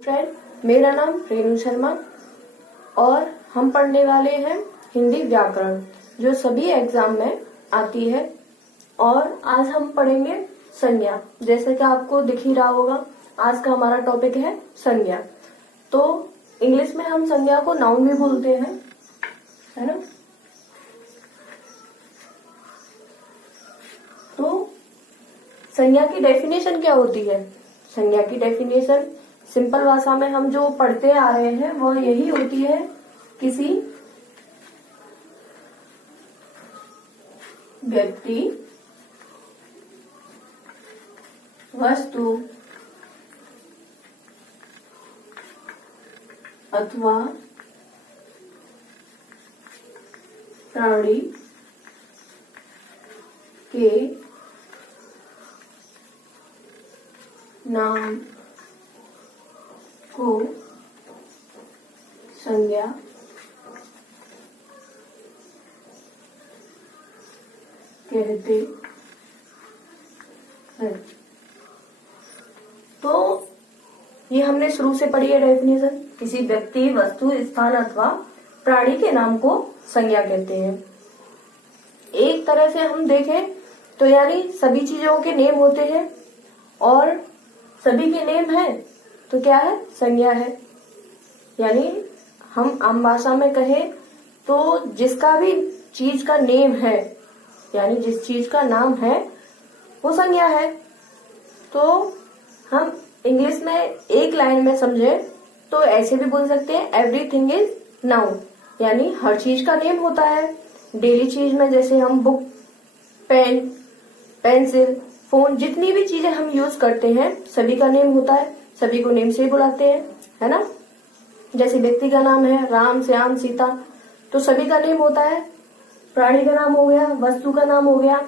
Friend, मेरा नाम रेणु शर्मा और हम पढ़ने वाले हैं हिंदी व्याकरण जो सभी एग्जाम में आती है। और आज हम पढ़ेंगे संज्ञा। जैसे कि आपको दिख ही रहा होगा, आज का हमारा टॉपिक है संज्ञा। तो इंग्लिश में हम संज्ञा को नाउन भी बोलते हैं, है ना। तो संज्ञा की डेफिनेशन क्या होती है? संज्ञा की डेफिनेशन सिंपल भाषा में हम जो पढ़ते आ रहे हैं वो यही होती है, किसी व्यक्ति, वस्तु अथवा प्राणी के नाम को संज्ञा कहते हैं। तो ये हमने शुरू से पढ़ी है डेफिनेशन। किसी व्यक्ति, वस्तु, स्थान अथवा प्राणी के नाम को संज्ञा कहते हैं। एक तरह से हम देखें तो यानी सभी चीजों के नेम होते हैं और सभी के नेम है तो क्या है? संज्ञा है। यानी हम आम भाषा में कहें तो जिसका भी चीज का नेम है, यानी जिस चीज का नाम है वो संज्ञा है। तो हम इंग्लिश में एक लाइन में समझे तो ऐसे भी बोल सकते हैं, एवरीथिंग इज नाउन। यानी हर चीज का नेम होता है। डेली चीज में जैसे हम बुक, पेन, पेंसिल, फोन, जितनी भी चीजें हम यूज करते हैं सभी का नेम होता है, सभी को नेम से ही बुलाते हैं, है ना। जैसे व्यक्ति का नाम है राम, श्याम, सीता, तो सभी का नेम होता है। प्राणी का नाम हो गया, वस्तु का नाम हो गया,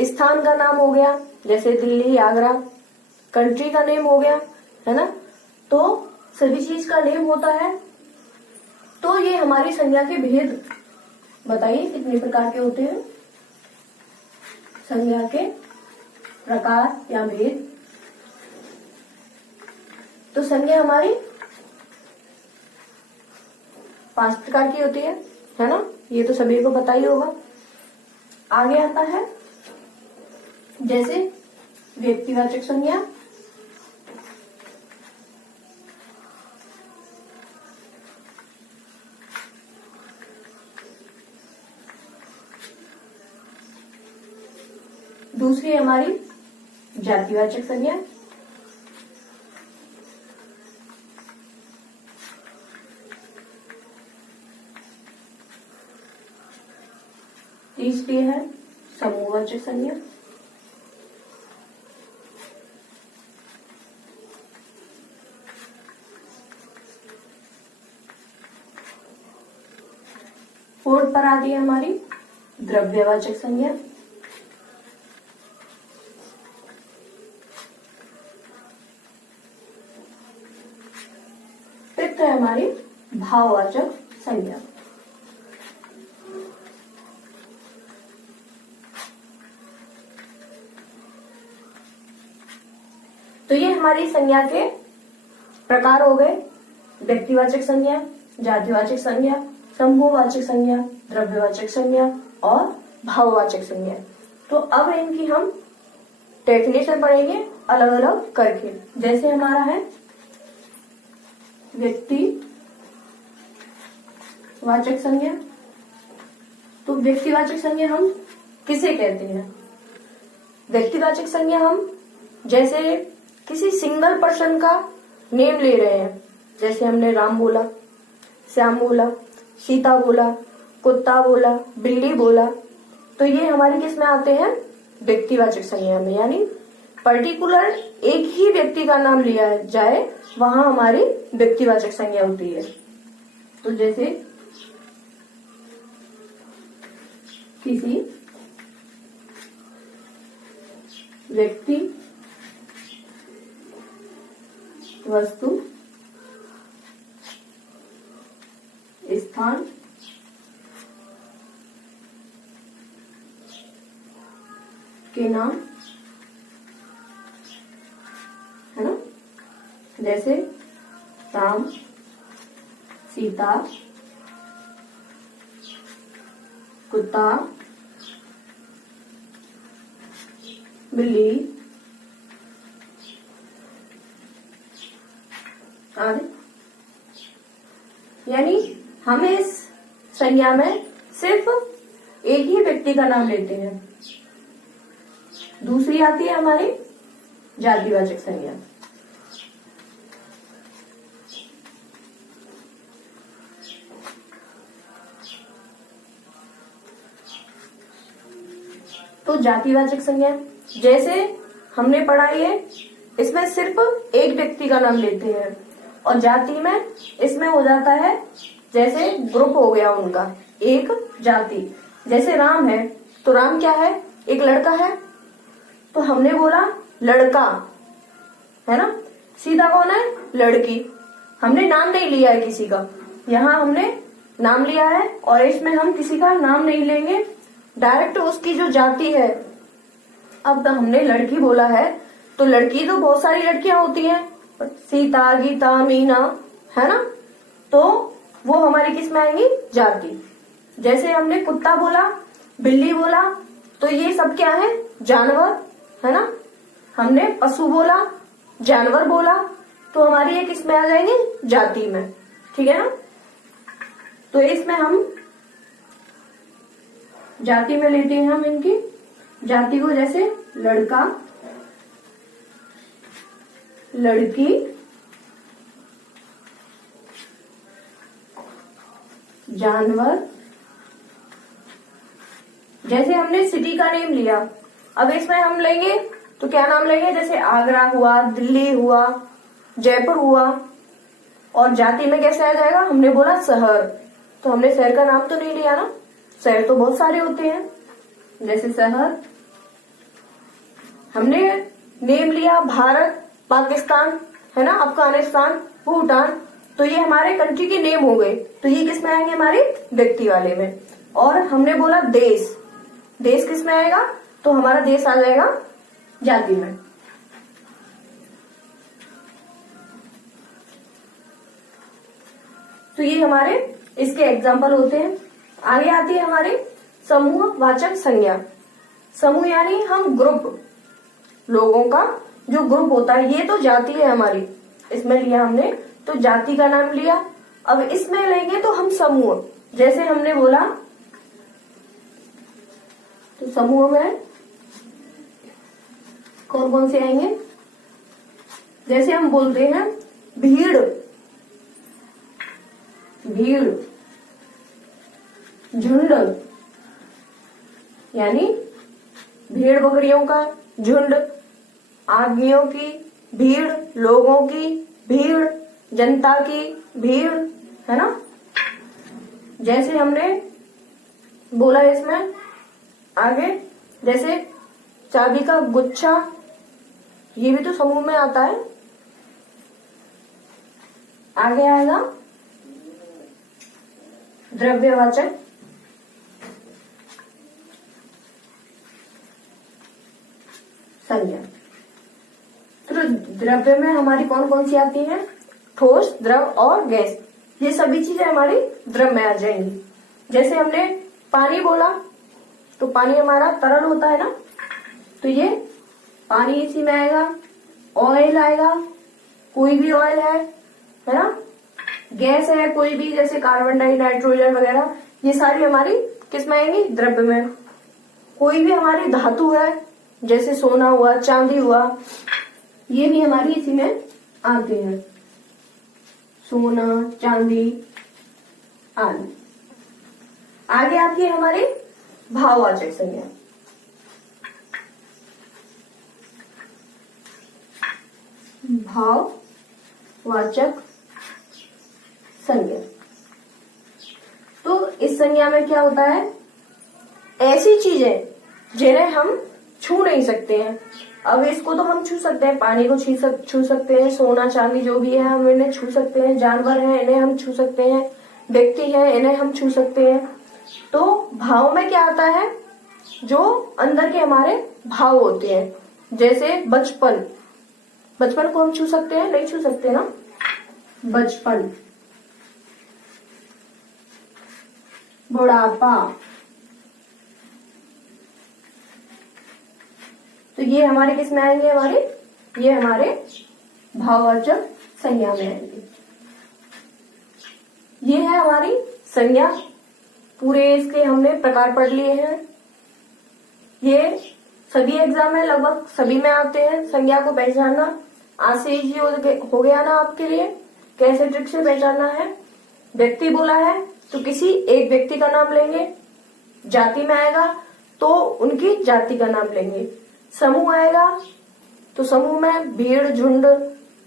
स्थान का नाम हो गया, जैसे दिल्ली, आगरा। कंट्री का नेम हो गया, है ना। तो सभी चीज का नेम होता है। तो ये हमारी संज्ञा के भेद बताइए कितने प्रकार के होते हैं? संज्ञा के प्रकार या भेद। तो संज्ञा हमारी 5 प्रकार की होती है ना। ये तो सभी को पता ही होगा। आगे आता है जैसे व्यक्तिवाचक संज्ञा, दूसरी हमारी जातिवाचक संज्ञा, तीसरी है समूहवाचक संज्ञा, फोर्थ पर आती है हमारी द्रव्यवाचक संज्ञा, फिफ्थ है हमारी भाववाचक संज्ञा। तो ये हमारी संज्ञा के प्रकार हो गए, व्यक्तिवाचक संज्ञा, जातिवाचक संज्ञा, समूहवाचक संज्ञा, द्रव्यवाचक संज्ञा और भाववाचक संज्ञा। तो अब इनकी हम डेफिनेशन पढ़ेंगे अलग अलग करके। जैसे हमारा है व्यक्तिवाचक संज्ञा। तो व्यक्तिवाचक संज्ञा हम किसे कहते हैं? व्यक्तिवाचक संज्ञा हम जैसे किसी सिंगल पर्सन का नेम ले रहे हैं। जैसे हमने राम बोला, श्याम बोला, सीता बोला, कुत्ता बोला, बिल्ली बोला, तो ये हमारे किस में आते हैं? व्यक्तिवाचक संज्ञा में। यानी पर्टिकुलर एक ही व्यक्ति का नाम लिया जाए वहां हमारी व्यक्तिवाचक संज्ञा होती है। तो जैसे किसी व्यक्ति, वस्तु, स्थान, के नाम, है ना। जैसे राम, सीता, कुत्ता, बिल्ली आदि। यानी हम इस संज्ञा में सिर्फ एक ही व्यक्ति का नाम लेते हैं। दूसरी आती है हमारी जातिवाचक संज्ञा। तो जातिवाचक संज्ञा जैसे हमने पढ़ाई है, इसमें सिर्फ एक व्यक्ति का नाम लेते हैं, और जाति में इसमें हो जाता है जैसे ग्रुप हो गया उनका, एक जाति। जैसे राम है तो राम क्या है, एक लड़का है, तो हमने बोला लड़का, है ना। सीता कौन है, लड़की। हमने नाम नहीं लिया है किसी का, यहाँ हमने नाम लिया है, और इसमें हम किसी का नाम नहीं लेंगे, डायरेक्ट उसकी जो जाति है। अब तो हमने लड़की बोला है, तो लड़की तो बहुत सारी लड़कियां होती हैं, सीता, गीता, मीना, है ना, तो वो हमारी किस में आएंगी, जाति। जैसे हमने कुत्ता बोला, बिल्ली बोला, तो ये सब क्या है, जानवर, है ना। हमने पशु बोला, जानवर बोला, तो हमारी ये किस में आ जाएंगे, जाति में, ठीक है ना। तो इसमें हम जाति में लेते हैं हम इनकी जाति को, जैसे लड़का, लड़की, जानवर। जैसे हमने सिटी का नेम लिया, अब इसमें हम लेंगे तो क्या नाम लेंगे, जैसे आगरा हुआ, दिल्ली हुआ, जयपुर हुआ, और जाति में कैसे आ जाएगा, हमने बोला शहर, तो हमने शहर का नाम तो नहीं लिया ना, शहर तो बहुत सारे होते हैं, जैसे शहर। हमने नेम लिया भारत, पाकिस्तान, है ना, अफगानिस्तान, भूटान, तो ये हमारे कंट्री के नेम हो गए, तो ये किस में आएंगे, हमारे व्यक्ति वाले में। और हमने बोला देश, देश किस में आएगा, तो हमारा देश आ जाएगा जाति में। तो ये हमारे इसके एग्जाम्पल होते हैं। आगे आती है हमारी समूह वाचक संज्ञा। समूह यानी हम ग्रुप, लोगों का जो ग्रुप होता है, ये तो जाति है हमारी, इसमें लिया हमने, तो जाति का नाम लिया। अब इसमें लेंगे तो हम समूह, जैसे हमने बोला, तो समूह में कौन कौन से आएंगे, जैसे हम बोलते हैं भीड़, भीड़, झुंड, यानी भेड़ बकरियों का झुंड, आदमियों की भीड़, लोगों की भीड़, जनता की भीड़, है ना। जैसे हमने बोला इसमें आगे, जैसे चाबी का गुच्छा, ये भी तो समूह में आता है। आगे आएगा द्रव्यवाचक संज्ञा। तो द्रव्य में हमारी कौन कौन सी आती है, ठोस, द्रव और गैस, ये सभी चीजें हमारी द्रव में आ जाएंगी। जैसे हमने पानी बोला, तो पानी हमारा तरल होता है ना, तो ये पानी इसी में आएगा। ऑयल आएगा, कोई भी ऑयल है ना। गैस है कोई भी, जैसे कार्बन डाई, नाइट्रोजन वगैरह, ये सारी हमारी किस में आएंगी, द्रव्य में। कोई भी हमारी धातु है, जैसे सोना हुआ, चांदी हुआ, ये भी हमारी इसी में आती है, सोना, चांदी आदि। आगे आती है हमारी भाववाचक संज्ञा। भाववाचक संज्ञा, तो इस संज्ञा में क्या होता है, ऐसी चीजें जिन्हें हम छू नहीं सकते हैं। अब इसको तो हम छू सकते हैं, पानी को छू सकते हैं, सोना चांदी जो भी है हम इन्हें छू सकते हैं, जानवर हैं इन्हें हम छू सकते हैं, व्यक्ति हैं इन्हें हम छू सकते हैं। तो भाव में क्या आता है, जो अंदर के हमारे भाव होते हैं। जैसे बचपन, बचपन को हम छू सकते हैं, नहीं छू सकते ना, बचपन, बुढ़ापा। तो ये हमारे किस में आएंगे, ये हमारे भाववाचक संज्ञा में आएंगे। ये है हमारी संज्ञा। पूरे इसके हमने प्रकार पढ़ लिए हैं। ये सभी एग्जाम में लगभग सभी में आते हैं। संज्ञा को पहचानना आज से इजी हो गया ना आपके लिए, कैसे ट्रिक से पहचानना है। व्यक्ति बोला है तो किसी एक व्यक्ति का नाम लेंगे, जाति में आएगा तो उनकी जाति का नाम लेंगे, समूह आएगा तो समूह में भीड़, झुंड,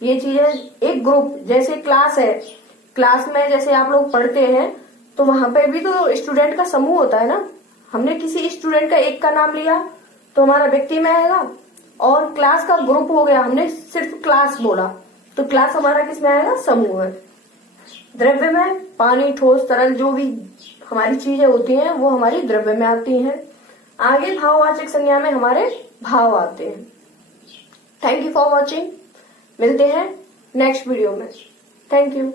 ये चीजें। एक ग्रुप जैसे क्लास है, क्लास में जैसे आप लोग पढ़ते हैं तो वहां पे भी तो स्टूडेंट का समूह होता है ना। हमने किसी स्टूडेंट का एक का नाम लिया तो हमारा व्यक्ति में आएगा, और क्लास का ग्रुप हो गया, हमने सिर्फ क्लास बोला तो क्लास हमारा किस में आएगा, समूह है। द्रव्य में पानी, ठोस, तरल, जो भी हमारी चीजें होती हैं वो हमारी द्रव्य में आती हैं। आगे भाववाचक संज्ञा में हमारे भाव आते हैं। Thank you for watching. मिलते हैं नेक्स्ट वीडियो में। Thank you.